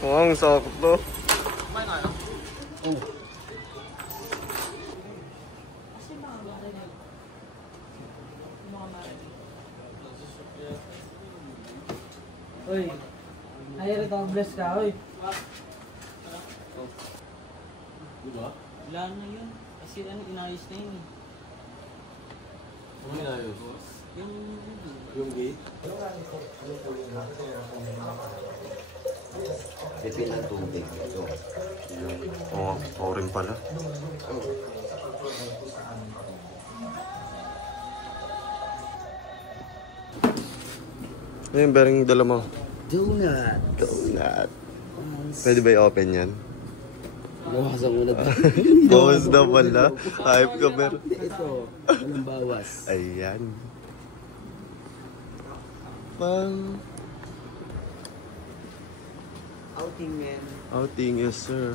Ang sakto. Uy, ay bless ka, uy. Diba? Wala na yun. Kasi inayos na yun. Ano inayos? Yung gate? Ito yung tubig. Ito. Oo, oo rin pala. Ano yung bearing dala mo? Donut. Donut. Pwede ba i-open yan? Bawasan mo na ba? Bawas na pala. Hype ka pero. Ito, walang bawas. Ayan. Pang Outing, man. outing, yes sir.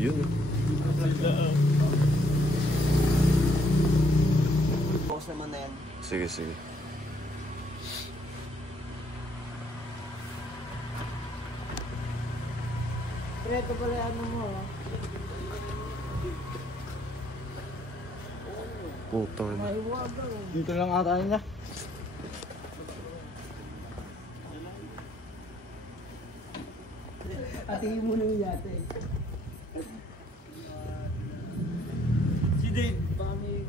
Yun. Focus naman na yan. Sige, sige. Ito pala ano mo, Putang na. Dito lang ata niya. Atingin mo na yung yate. Si Dave, baka may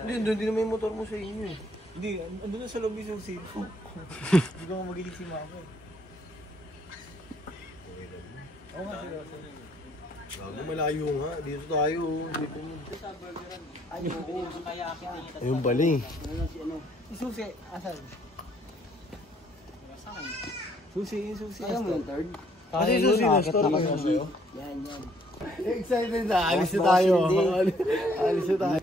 Hindi, hindi naman yung motor mo sa inyo eh. Hindi, andun na sa lobby yung susi. Hindi ko magilig si Mama eh. Oo nga, seryoso. Bago malayo nga, dito tayo. Dito mo. Ayun, kaya akin na ito. Ayun bali. Susi, asan? Susi, yung susi. Kaya mo yung third? Kaya Yung susi na store ko sa'yo. Yan, yan. Excited na, alis na tayo. Alis na tayo.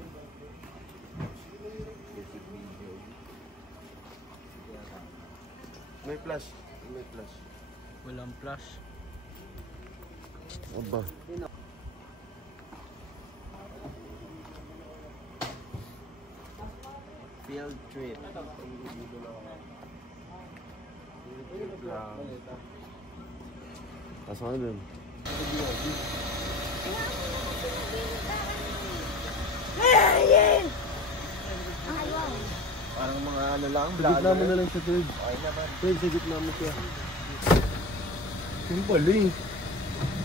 May flash. May flash. Walang flash. Aba. Field trip. Pasok ka dun. Parang mga ano lang, Sa gitna mo na lang siya, third. Okay naman. Third, sa gitna mo siya. Yung pala eh.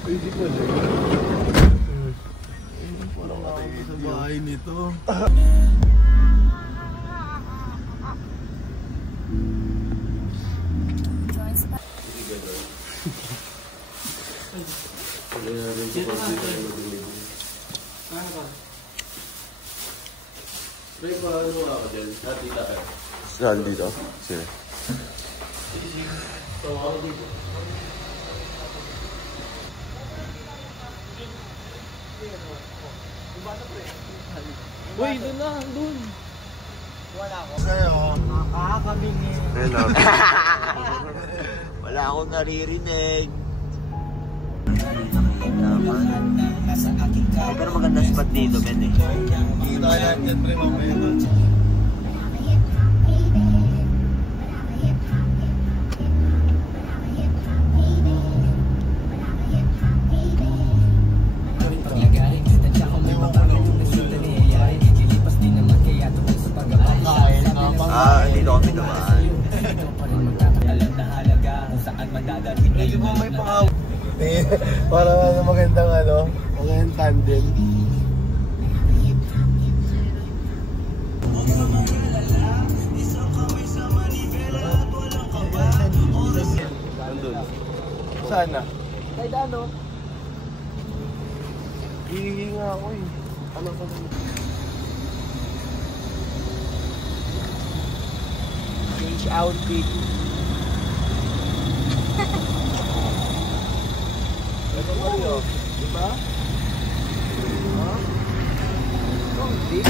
Pwede pala. Parang ako sa bahay nito. Pre, paano mo ako dyan? Dito tayo. Saan dito? Sige. Uy, doon na, doon. Wala ako sa'yo. Nakakabingin. Ayun na. Wala akong naririnig. Pero maganda spot dito, Ben eh. Kita ka lang dyan, pre, mamaya doon. Dito kami naman. Medyo mo may pangaw. Para magandang ano, magandang tandem. Nandun. Sana. Kahit ano? Hihingi nga ako eh. Ano ka naman? Change outfit. Ito ba yun? Diba? Ha? Hindi.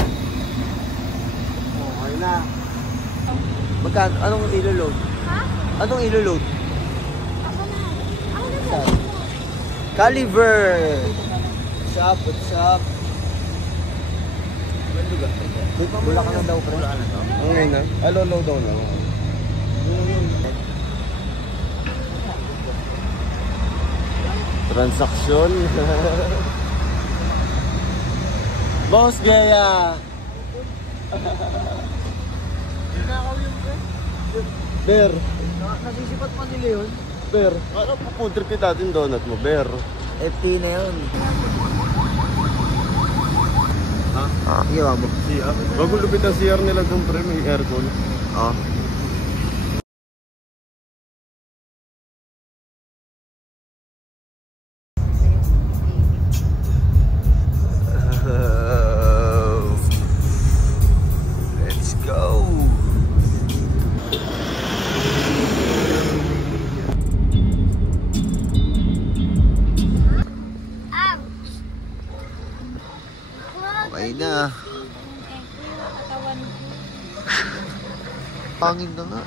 Okay na. Magkano? Anong ilo-load? Ha? Anong ilo-load? Ako na. Ako na. Caliber! up? What's up? Bula ka na daw, pre. Bula ka na daw. Ang ngayon na? Low daw na. Transaksyon. Boss Gaya! Nakaw yung pre. Bear! Nasisipat pa nila yun. Bear! Ano po food trip natin donut mo, Bear? FT na yun. Ha? Sige, wag mo. CR? Bagong lupit ang CR nila doon, pre. May aircon. Oo. Let's go! Okay na. Pangin na nga.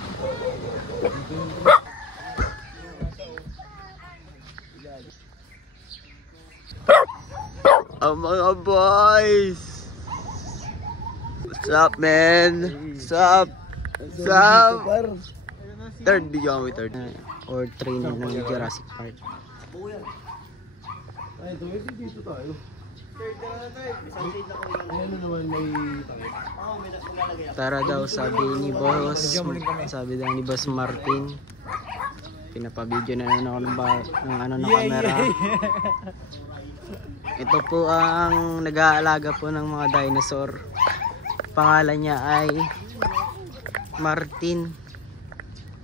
Ang mga boys! What's up, man? What's up? What's up? Third video kami, third. Or train ng Jurassic Park. Ay, dito tayo. Ano naman may takip? Tara daw, sabi ni Boss. Sabi daw ni Boss Martin. Pinapabidyo na ako ng camera. Ito po ang nag-aalaga po ng mga dinosaur. Pangalan niya ay Martin.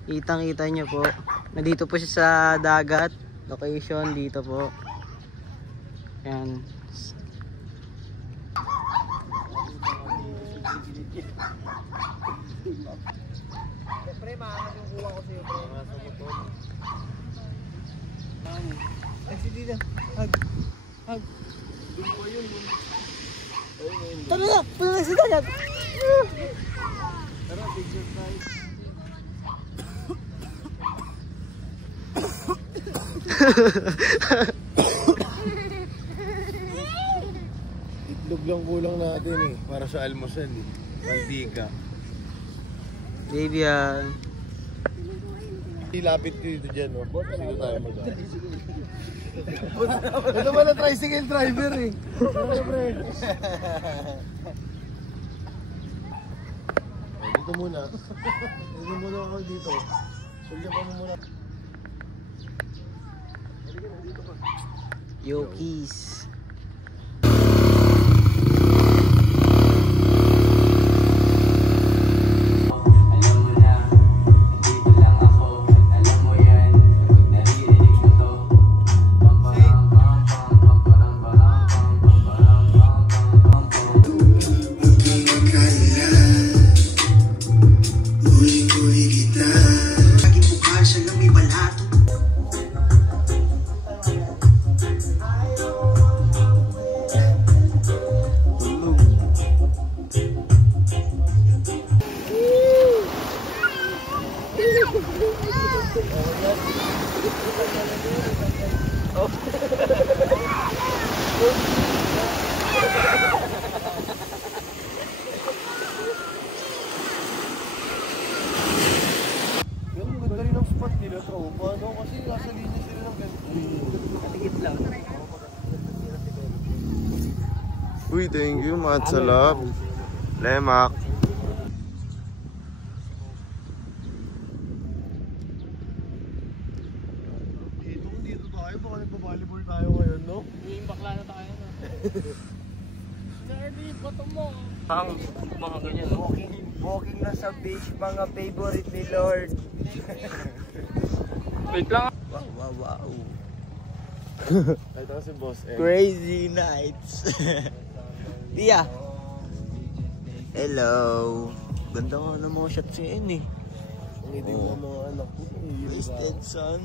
Kitang-kita niyo po. Nandito po siya sa dagat. Location dito po. Yan. Pre, maangat yung kuha ko sa'yo, pre. Ay, si Dina. Hag. Tara na! Pula na si Dina! Tara, picture tayo. Itlog lang kulang natin eh. Para sa almusal eh. Mantika. Baby, Ilapit ko dito dyan, no? Sino tayo mag-aari? Ito pala tricycle driver eh. Pre. Dito muna. Dito muna ako dito. Sulya pa mo muna. Yokis. Ganda rin ang spot nila, tropa. Ano? Kasi nasa linya sila ng ganito. Katigit lang. Uy, thank you, Matsalap. Lemak. Dito tayo. Baka nagpa-volleyball tayo ngayon, no? Yung bakla na tayo na. Nerdy, bato mo. Ang mga ganyan, no? Walking na sa beach, mga favorite ni Lord. Wait lang. Wow. Ito si Boss M. Crazy nights. Tia. Hello. Ganda nga ng mga shots ngayon eh. Ang itim ng mga anak ko. Wasted son.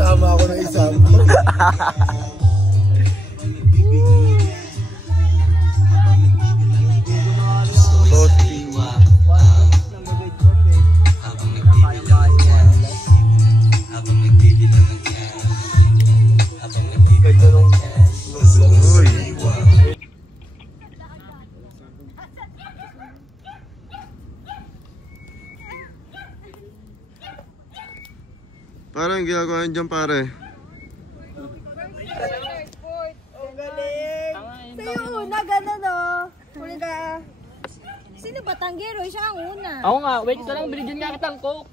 Tama ako na isang. Parang ginagawa yun dyan, pare. Ang galing. Sa'yo una, gano'n o. Una. Sino ba tanggero? Siya ang una. Ako nga, wait ka lang, binigyan nga kitang coke.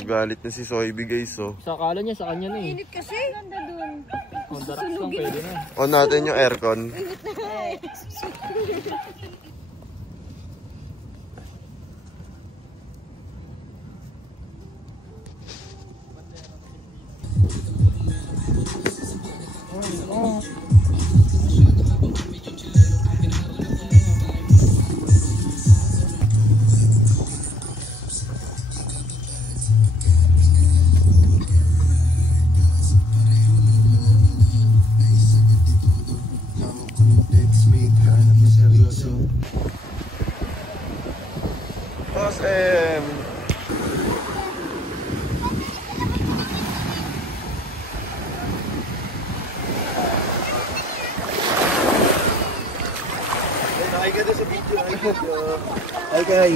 Galit na si Soybe, guys, oh. Sa akala niya, sa kanya na eh. Init kasi. Ganda dun. On the rocks lang, pwede na. On natin yung aircon. Init na nga eh. Boss M. Ay, ganda sa video. Okay.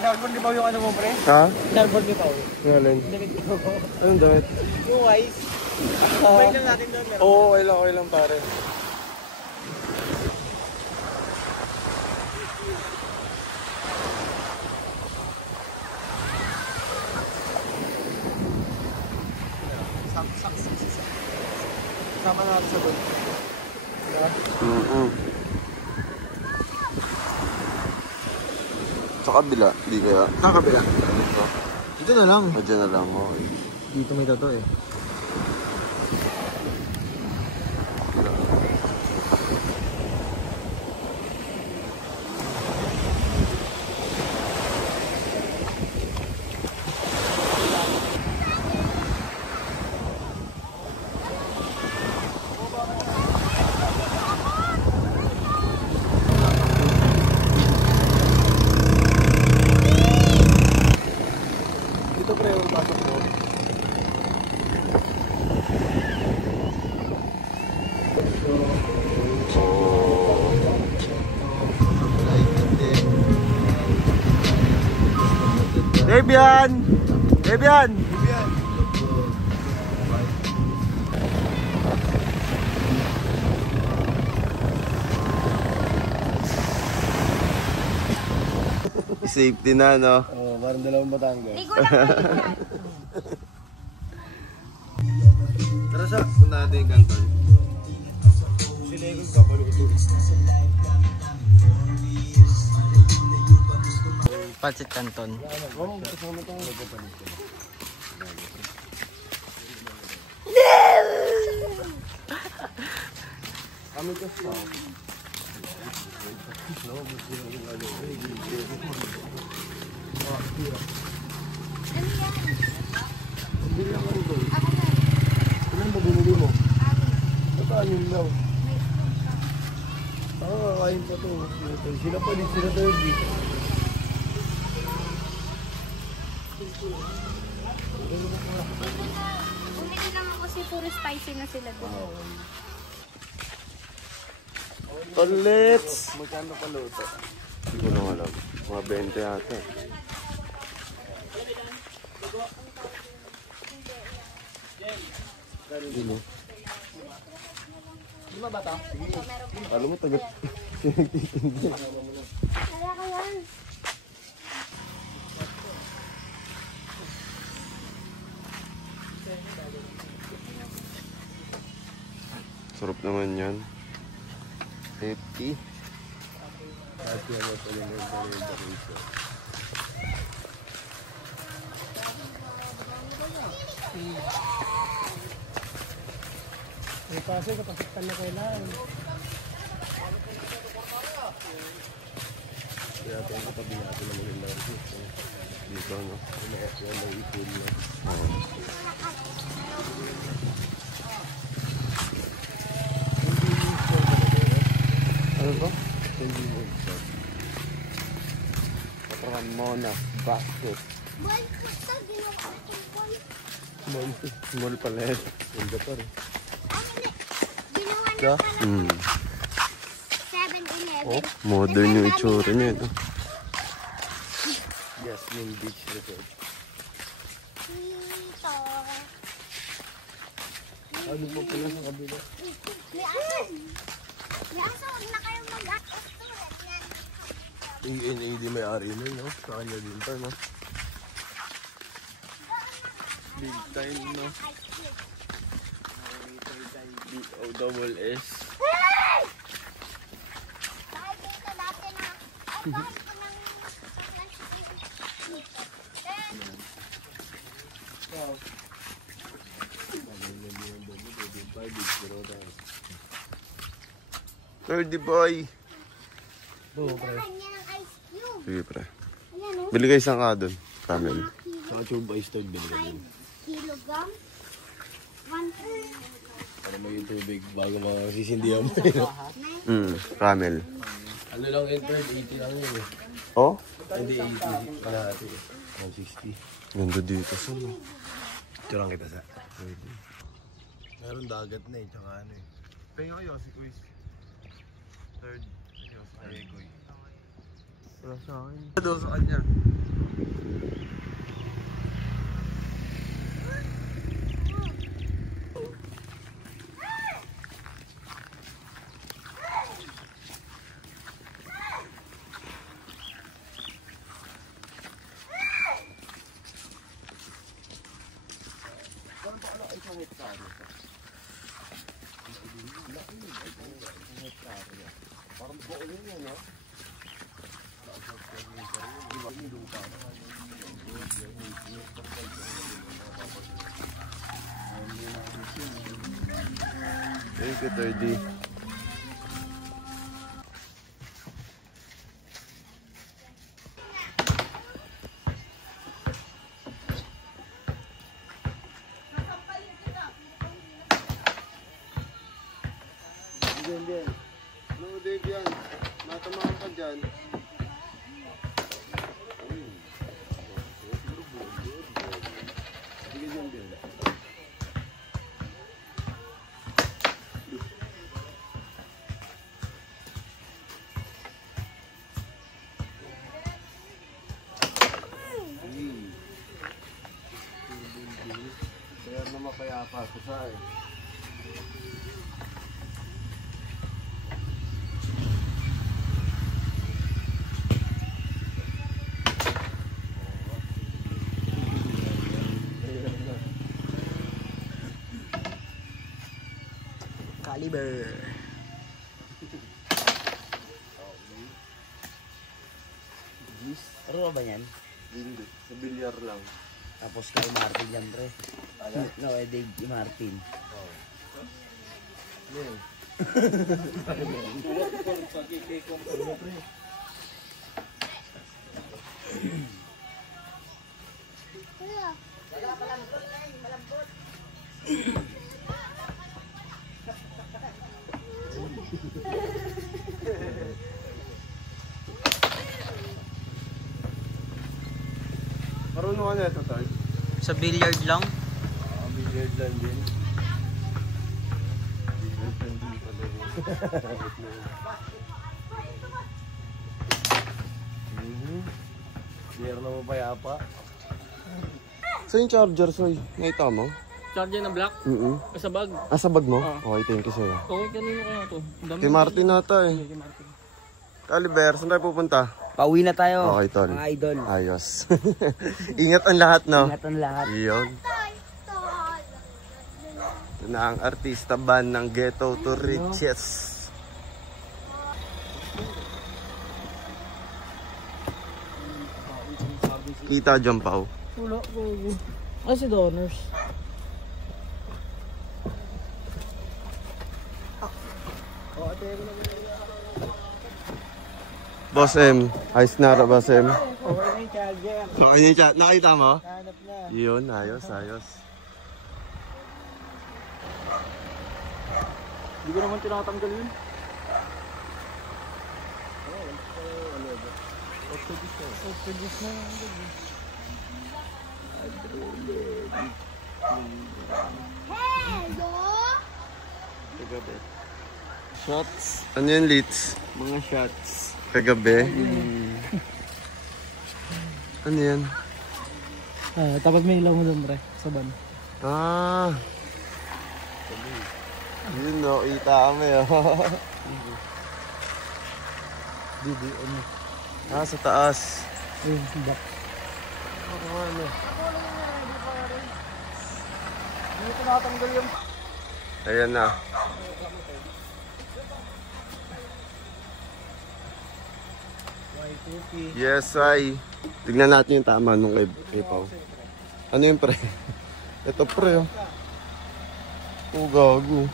Narbon di ba yung ano mo, pre? Ha? Narbon di ba? Ngayon. Anong damit? Yung wise. Balik lang natin doon. Oo, okay lang pare. Sama natin sa doon. Sa kabila, di kaya? Sa kabila. Dito na lang. O, dyan na lang, okay. Dito may tato eh. Dito pre, yung pasok mo. Debian! Debian! Safety na, no? Oo, parang dalawang Batangas. Ligo lang kayo. Tara sa, punta natin yung kanton. Sila yung papaluto. Pancit Canton. Kasama tayo. Kami kasi. Ilan ba binili mo? Saan yun daw? Kakain pa to. Sila pa din, sila Derby. Bumili lang ako kasi puro spicy na sila doon. Tolits! Magkano pa luto? Hindi ko lang alam. Mga 20 ata. Dino. Lima ba ito? Alam mo, tagat. Kaya ka yan. Sarap naman yan. Safety. Kasi kapasitan na kailangan. Kaya ito ang katabi natin na maganda. Dito, no? May ipon na. Oo. Ano ba? Hindi mo ito. Patrakan mo na. Basket. Boy, gusto ginawa ko boy. Small pala yan. Ganda pa rin. Ginawa na pala 7-Eleven. Oh, modern yung itsura niya. Ito. Jasmine Beach Resort. Dito. Ano po pala sa kabila? May aso. May aso, huwag na kayong mag-atos to. Yung NAD may-ari na yun, no? Sa kanya din pa, no? Big time, no? Ice cube. B-O-double-S. Nakikita natin na ang bakit ko ng Thirdy boy. kanya ng ice cube. Sige, pre. Ayan o. Bili kayo isang ka doon. Camel. Sa tube ice toad binigay 5 kilograms. 1 para may tubig bago masisindihan mo. Camel. Ano lang yun, 80 lang yun eh. Oh? Hindi 80, kalahati eh. 160. Ganda dito sa Turang kita sa. Meron dagat na eh, tsaka ano eh. Pahinga kayo si Quiz. Third. Ay, Egoy. Wala sa akin. Daw sa kanya. Thank you, Thirdy. Hindi. No, Dave yan. Matamaan ka dyan. Sige dyan, Dave. Kaya naman kaya pa ko sa eh. Caliber. Ano ba yan? Hindi. Sa bilyar lang. Tapos kay Martin yan, pre. No, Dave Martin. Yan. Kuya. Marunong ka na ito, Third? Sa billiard lang. Billiard lang din. Billiard lang din pala yun. Clear na mo pa yapa. So yung charger, Soy, nakita mo? Charger na black? Sa bag. Sa bag mo? Okay, thank you sa'yo. Okay, kanino kaya to? Kay Martin nata eh. Caliber, saan tayo pupunta? Pauwi na tayo. Okay, tol. Mga idol. Ayos. Ingat ang lahat, no? Ingat ang lahat. Iyon. Ito na ang artista band ng Ghetto to Riches. Kita dyan, Pao. Wala ko. Kasi donors. Boss M, ayos na ra, Boss M. Okay na yung charger. Okay na yung chat. Nakita mo? Hanap na. Yun, ayos, ayos. Hindi ko naman tinatanggal yun. Kagabi. Shots. Ano yun, Litz? Mga shots. Kagabi? Ano yan? Tapos may ilaw mo doon, pre. Sa ban. Ah. Yun, no. Kita kami, oh. Didi, ano? Ah, sa taas. Ayun, back. Ano? Hindi ko nakatanggal yung... Ayan na. Yes, ay. Tignan natin yung tama nung kay Pao. Ano yung pre? Ito pre, oh. Oh, gago.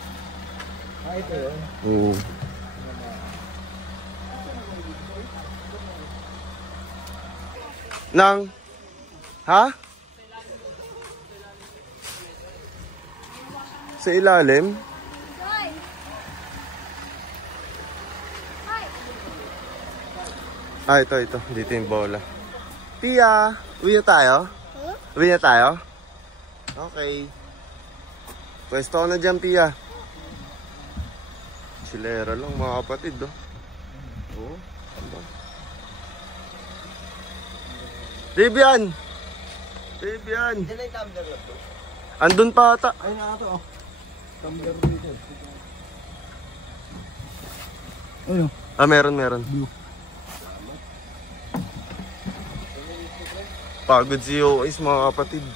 Ah, ito yun. Oo. Nang? Ha? Sa ilalim? Ah, ito. Dito yung bola. Pia, uwi na tayo? Uwi na tayo? Okay. Pwesto ko na dyan, Pia. Chilera lang, mga kapatid, oh. Oo. Ano? Debian! Debian! Diyan na yung tumbler na to. Andun pa ata. Ayun na ito, oh. Tumbler dito. Ayun. Ah, meron. Blue. Pagod si OS, mga kapatid.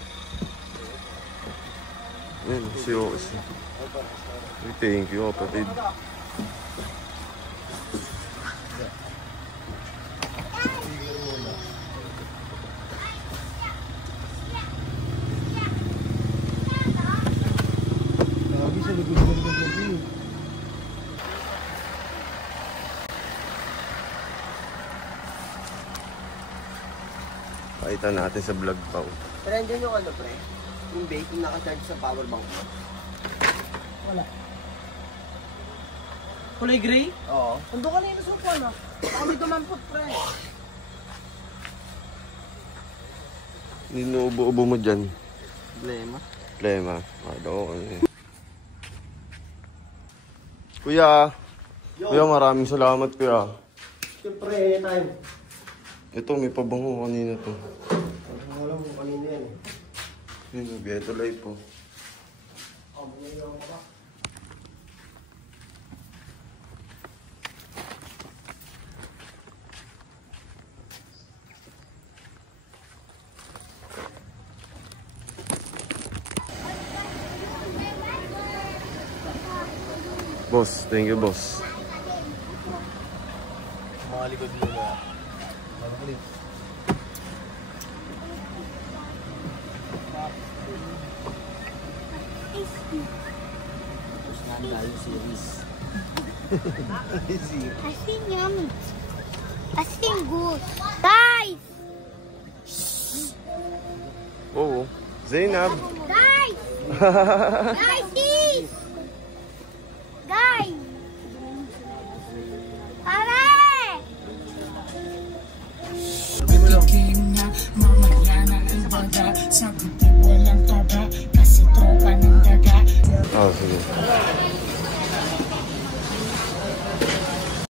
Yan, si OS. Thank you, kapatid. Lagi sa likod-likod ng view. Pakita natin sa vlog pa. Pero andyan yung ano, pre? Yung bait, yung nakacharge sa power bank mo. Wala. Kulay gray? Oo. Ando ka na yung supo, no? Kami dumampot, pre. Ninuubo-ubo mo dyan. Problema. Problema. Ano eh. Kuya. Kuya, maraming salamat, kuya. Siyempre, anytime. Ito, may pabango kanina to. Wala mo kanina yan. Yun, Beto Life po. Boss, thank you, boss. Mga likod mo na. Asin yummy. Asin good. Guys! Oo. Zainab. Guys! Guys, please! Guys! Pare! Oh, sige.